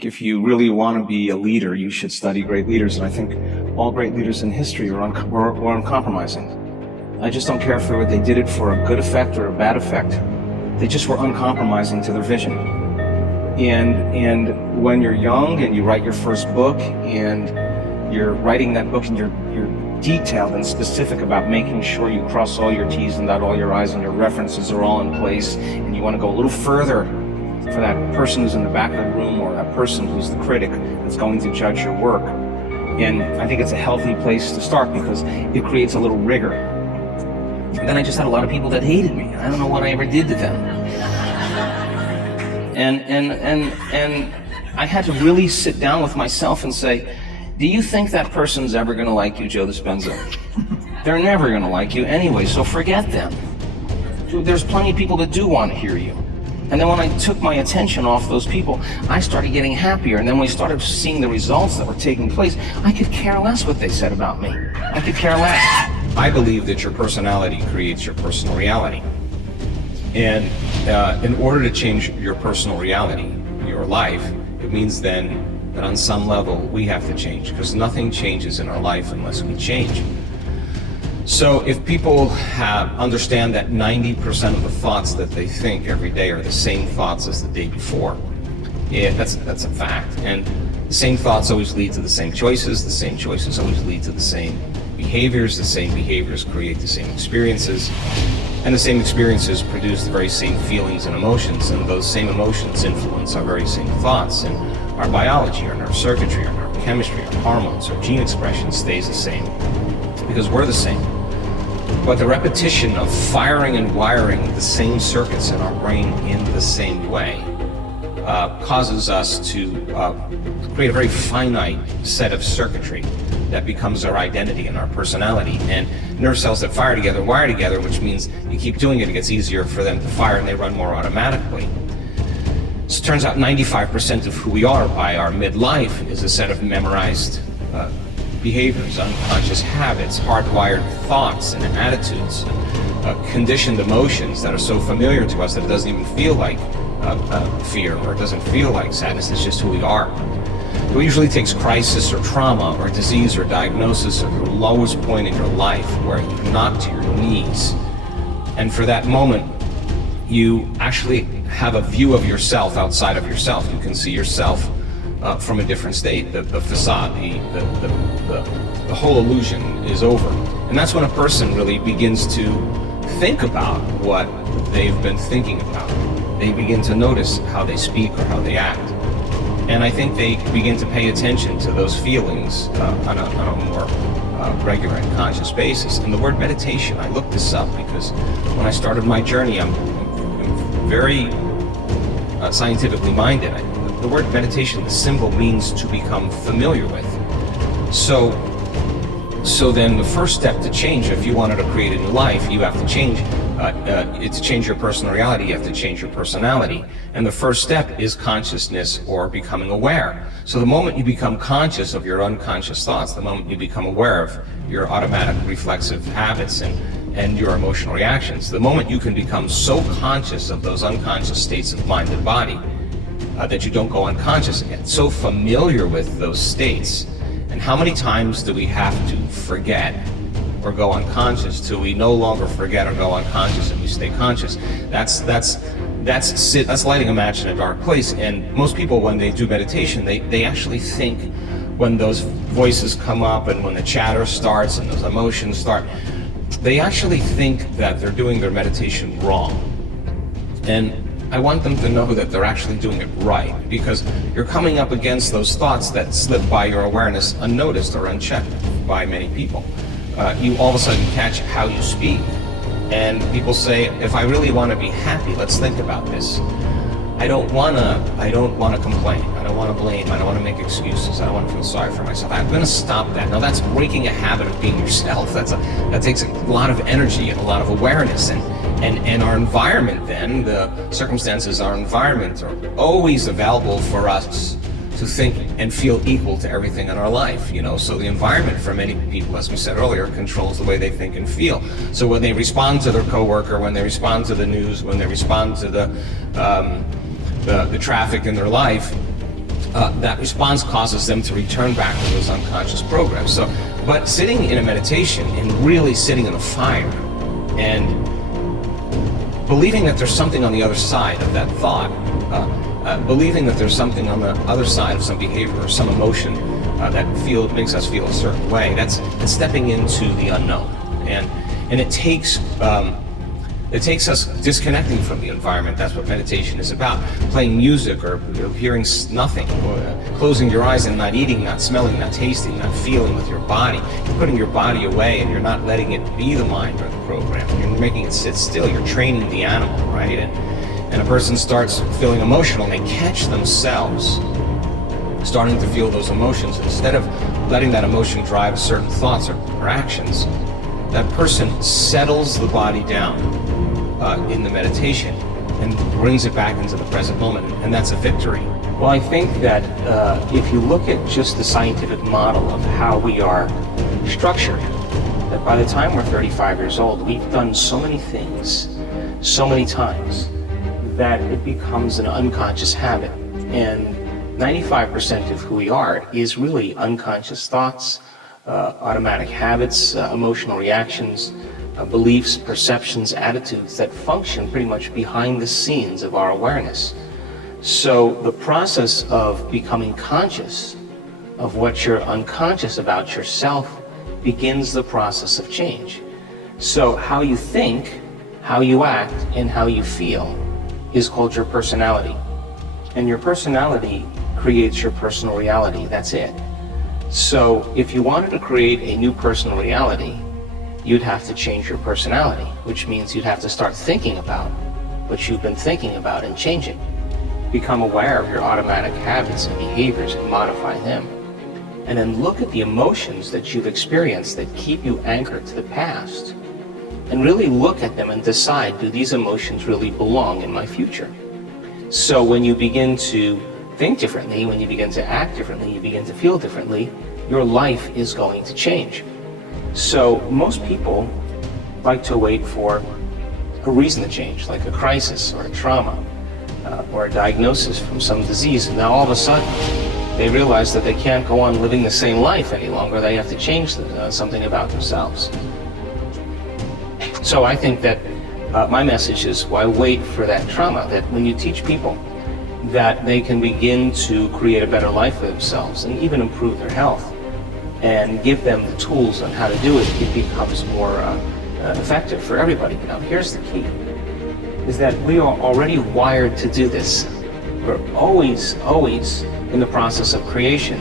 think if you really want to be a leader, you should study great leaders. And I think all great leaders in history were uncompromising. I just don't care if they did it for a good effect or a bad effect. They just were uncompromising to their vision. And when you're young and you write your first book and you're writing that book and you're detailed and specific about making sure you cross all your T's and dot all your I's and your references are all in place, and you want to go a little further for that person who's in the back of the room or that person who's the critic that's going to judge your work. And I think it's a healthy place to start because it creates a little rigor. And then I just had a lot of people that hated me. I don't know what I ever did to them. And I had to really sit down with myself and say, do you think that person's ever going to like you, Joe Dispenza? They're never going to like you anyway, so forget them. There's plenty of people that do want to hear you. And then when I took my attention off those people, I started getting happier. And then when we started seeing the results that were taking place, I could care less what they said about me. I could care less. I believe that your personality creates your personal reality. And in order to change your personal reality, your life, it means then that on some level we have to change, because nothing changes in our life unless we change. So if people understand that 90% of the thoughts that they think every day are the same thoughts as the day before, that's a fact. And the same thoughts always lead to the same choices, the same choices always lead to the same behaviors, the same behaviors create the same experiences, and the same experiences produce the very same feelings and emotions, and those same emotions influence our very same thoughts, and our biology, our neurocircuitry, our neurochemistry, our hormones, our gene expression stays the same because we're the same. But the repetition of firing and wiring the same circuits in our brain in the same way causes us to create a very finite set of circuitry that becomes our identity and our personality. And nerve cells that fire together wire together, which means you keep doing it, it gets easier for them to fire and they run more automatically. So it turns out 95% of who we are by our midlife is a set of memorized behaviors, unconscious habits, hardwired thoughts and attitudes, conditioned emotions that are so familiar to us that it doesn't even feel like fear, or it doesn't feel like sadness. It's just who we are. It usually takes crisis or trauma or disease or diagnosis or the lowest point in your life where you knock to your knees, and for that moment you actually have a view of yourself outside of yourself. You can see yourself from a different state. The facade, the whole illusion is over. And that's when a person really begins to think about what they've been thinking about. They begin to notice how they speak or how they act. And I think they begin to pay attention to those feelings on a more regular and conscious basis. And the word meditation, I looked this up because when I started my journey, I'm very scientifically minded. The word meditation, the symbol means to become familiar with. So then the first step to change, if you wanted to create a new life, you have to change. To change your personal reality, you have to change your personality. And the first step is consciousness or becoming aware. So the moment you become conscious of your unconscious thoughts, the moment you become aware of your automatic reflexive habits and your emotional reactions, the moment you can become so conscious of those unconscious states of mind and body that you don't go unconscious again, so familiar with those states. And how many times do we have to forget or go unconscious till we no longer forget or go unconscious and we stay conscious? That's lighting a match in a dark place. And most people, when they do meditation, they actually think, when those voices come up and when the chatter starts and those emotions start, they actually think that they're doing their meditation wrong. And I want them to know that they're actually doing it right, because you're coming up against those thoughts that slip by your awareness unnoticed or unchecked by many people. You all of a sudden catch how you speak, and people say, if I really want to be happy, let's think about this. I don't want to complain. I don't want to blame. I don't want to make excuses. I don't want to feel sorry for myself. I'm going to stop that. Now that's breaking a habit of being yourself. That takes a lot of energy and a lot of awareness, and our environment then, the circumstances, our environment are always available for us to think and feel equal to everything in our life, you know. So the environment for many people, as we said earlier, controls the way they think and feel. So when they respond to their coworker, when they respond to the news, when they respond to the traffic in their life, that response causes them to return back to those unconscious programs. So, but sitting in a meditation and really sitting in the fire and believing that there's something on the other side of that thought, believing that there's something on the other side of some behavior or some emotion that makes us feel a certain way, that's stepping into the unknown. And it takes us disconnecting from the environment. That's what meditation is about. Playing music or hearing nothing, or closing your eyes and not eating, not smelling, not tasting, not feeling with your body. You're putting your body away and you're not letting it be the mind or the program. You're making it sit still. You're training the animal, right? And a person starts feeling emotional and they catch themselves starting to feel those emotions. Instead of letting that emotion drive certain thoughts or actions, that person settles the body down in the meditation and brings it back into the present moment, and that's a victory. Well, I think that if you look at just the scientific model of how we are structured, that by the time we're 35 years old, we've done so many things, so many times, that it becomes an unconscious habit. And 95% of who we are is really unconscious thoughts, automatic habits, emotional reactions, beliefs, perceptions, attitudes that function pretty much behind the scenes of our awareness. So the process of becoming conscious of what you're unconscious about yourself begins the process of change. So how you think, how you act, and how you feel is called your personality. And your personality creates your personal reality. That's it. So if you wanted to create a new personal reality, you'd have to change your personality, which means you'd have to start thinking about what you've been thinking about and change it. Become aware of your automatic habits and behaviors and modify them. And then look at the emotions that you've experienced that keep you anchored to the past. And really look at them and decide, do these emotions really belong in my future? So when you begin to think differently, when you begin to act differently, you begin to feel differently, your life is going to change. So most people like to wait for a reason to change, like a crisis or a trauma or a diagnosis from some disease. And now all of a sudden, they realize that they can't go on living the same life any longer. They have to change something about themselves. So I think that my message is, why wait for that trauma? That when you teach people that they can begin to create a better life for themselves and even improve their health, and give them the tools on how to do it, it becomes more effective for everybody. Now, here's the key, is that we are already wired to do this. We're always in the process of creation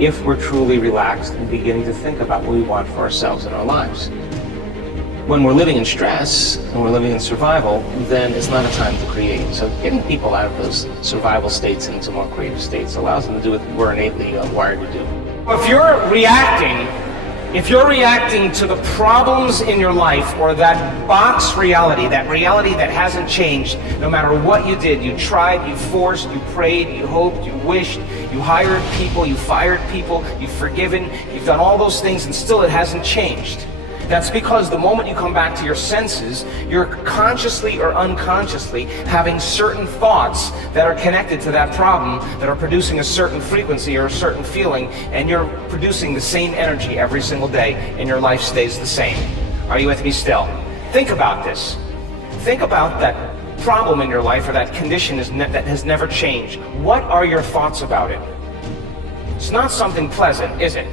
if we're truly relaxed and beginning to think about what we want for ourselves in our lives. When we're living in stress and we're living in survival, then it's not a time to create. So getting people out of those survival states into more creative states allows them to do what we're innately wired to do. If you're reacting to the problems in your life, or that box reality that hasn't changed, no matter what you did, you tried, you forced, you prayed, you hoped, you wished, you hired people, you fired people, you've forgiven, you've done all those things, and still it hasn't changed. That's because the moment you come back to your senses, you're consciously or unconsciously having certain thoughts that are connected to that problem, that are producing a certain frequency or a certain feeling, and you're producing the same energy every single day, and your life stays the same. Are you with me still? Think about this. Think about that problem in your life, or that condition that has never changed. What are your thoughts about it? It's not something pleasant, is it?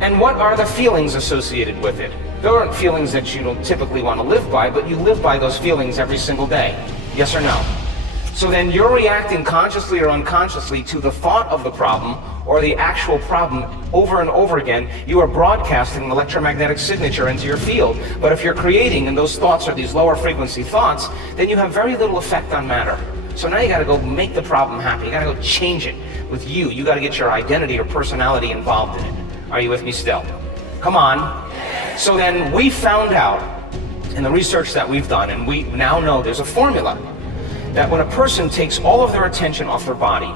And what are the feelings associated with it? There aren't feelings that you don't typically want to live by, but you live by those feelings every single day. Yes or no? So then you're reacting consciously or unconsciously to the thought of the problem or the actual problem over and over again. You are broadcasting an electromagnetic signature into your field. But if you're creating, and those thoughts are these lower frequency thoughts, then you have very little effect on matter. So now you got to go make the problem happen. You got to go change it with you. You got to get your identity or personality involved in it. Are you with me still? Come on. So then we found out in the research that we've done, and we now know there's a formula, that when a person takes all of their attention off their body,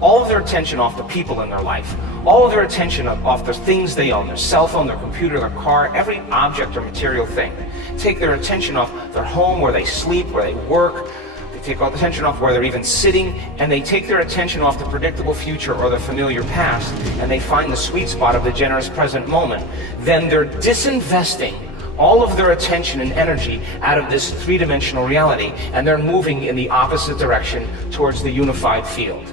all of their attention off the people in their life, all of their attention off the things they own, their cell phone, their computer, their car, every object or material thing, take their attention off their home, where they sleep, where they work, the take all the attention off where they're even sitting, and they take their attention off the predictable future or the familiar past, and they find the sweet spot of the generous present moment, then they're disinvesting all of their attention and energy out of this three-dimensional reality, and they're moving in the opposite direction towards the unified field.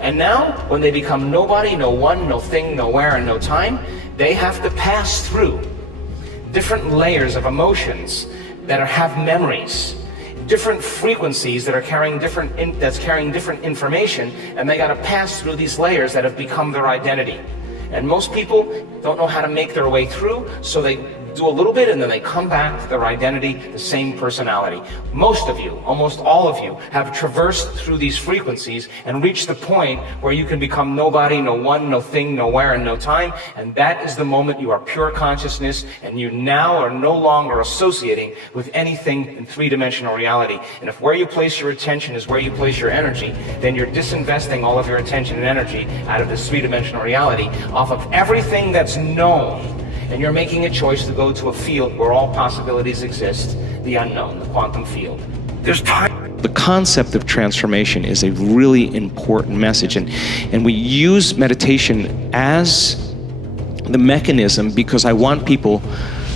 And now, when they become nobody, no one, no thing, nowhere, and no time, they have to pass through different layers of emotions that have memories, different frequencies that are carrying different information, and they got to pass through these layers that have become their identity. And most people don't know how to make their way through, so they do a little bit and then they come back to their identity, the same personality. Most of you, almost all of you, have traversed through these frequencies and reached the point where you can become nobody, no one, no thing, nowhere, and no time. And that is the moment you are pure consciousness, and you now are no longer associating with anything in three-dimensional reality. And if where you place your attention is where you place your energy, then you're disinvesting all of your attention and energy out of this three-dimensional reality off of everything that's known. And you're making a choice to go to a field where all possibilities exist, the unknown, the quantum field. There's time. The concept of transformation is a really important message, and we use meditation as the mechanism because I want people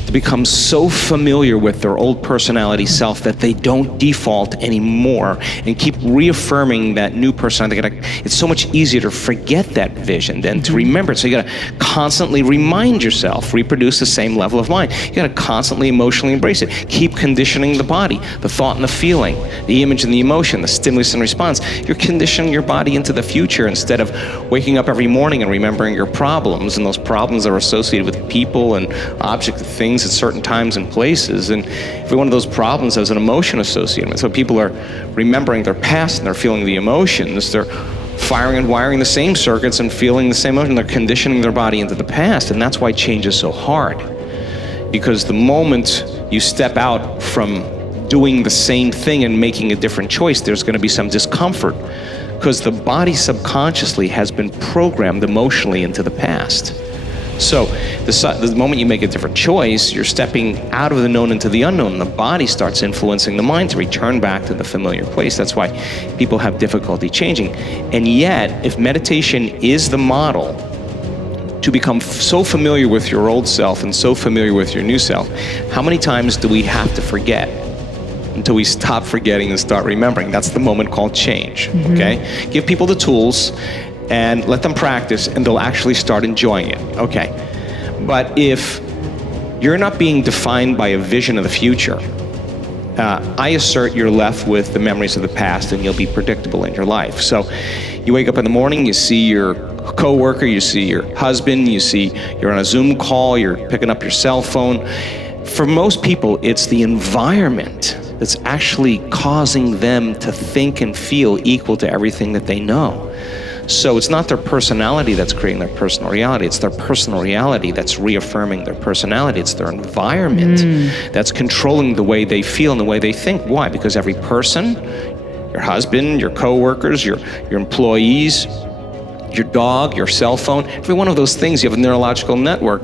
to become so familiar with their old personality self that they don't default anymore and keep reaffirming that new personality. It's so much easier to forget that vision than to remember it. So you gotta constantly remind yourself, reproduce the same level of mind. You gotta constantly emotionally embrace it. Keep conditioning the body, the thought and the feeling, the image and the emotion, the stimulus and response. You're conditioning your body into the future instead of waking up every morning and remembering your problems, and those problems are associated with people and objects and things at certain times and places, and every one of those problems has an emotion associated with it. So people are remembering their past and they're feeling the emotions. They're firing and wiring the same circuits and feeling the same emotion. They're conditioning their body into the past, and that's why change is so hard. Because the moment you step out from doing the same thing and making a different choice, there's going to be some discomfort because the body subconsciously has been programmed emotionally into the past. So the moment you make a different choice, you're stepping out of the known into the unknown, and the body starts influencing the mind to return back to the familiar place. That's why people have difficulty changing. And yet, if meditation is the model to become so familiar with your old self and so familiar with your new self, how many times do we have to forget until we stop forgetting and start remembering? That's the moment called change, okay? Give people the tools and let them practice, and they'll actually start enjoying it. Okay. But if you're not being defined by a vision of the future, I assert you're left with the memories of the past, and you'll be predictable in your life. So you wake up in the morning, you see your coworker, you see your husband, you see you're on a Zoom call, you're picking up your cell phone. For most people, it's the environment that's actually causing them to think and feel equal to everything that they know. So it's not their personality that's creating their personal reality. It's their personal reality that's reaffirming their personality. It's their environment that's controlling the way they feel and the way they think. Why? Because every person, your husband, your coworkers, your employees, your dog, your cell phone, every one of those things, you have a neurological network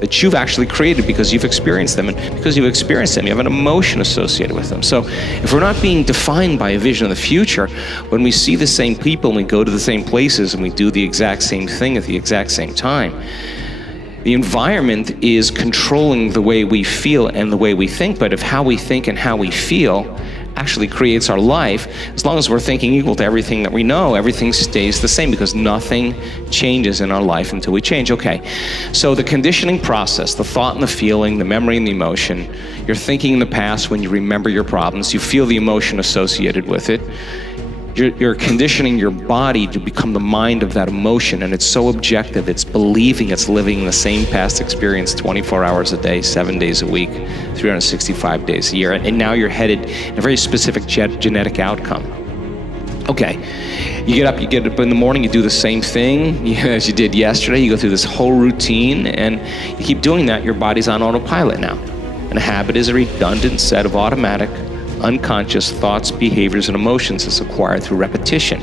that you've actually created because you've experienced them. And because you've experienced them, you have an emotion associated with them. So if we're not being defined by a vision of the future, when we see the same people and we go to the same places and we do the exact same thing at the exact same time, the environment is controlling the way we feel and the way we think. But if how we think and how we feel actually creates our life, as long as we're thinking equal to everything that we know, everything stays the same because nothing changes in our life until we change. Okay, so the conditioning process, the thought and the feeling, the memory and the emotion, you're thinking in the past when you remember your problems, you feel the emotion associated with it. You're conditioning your body to become the mind of that emotion, and it's so objective, it's believing it's living the same past experience 24 hours a day, 7 days a week, 365 days a year, and now you're headed in a very specific genetic outcome. Okay, you get up in the morning, you do the same thing as you did yesterday, you go through this whole routine, and you keep doing that, your body's on autopilot now. And a habit is a redundant set of automatic, unconscious thoughts, behaviors, and emotions that's acquired through repetition.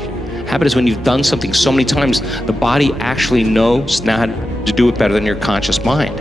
Habit is when you've done something so many times, the body actually knows now how to do it better than your conscious mind.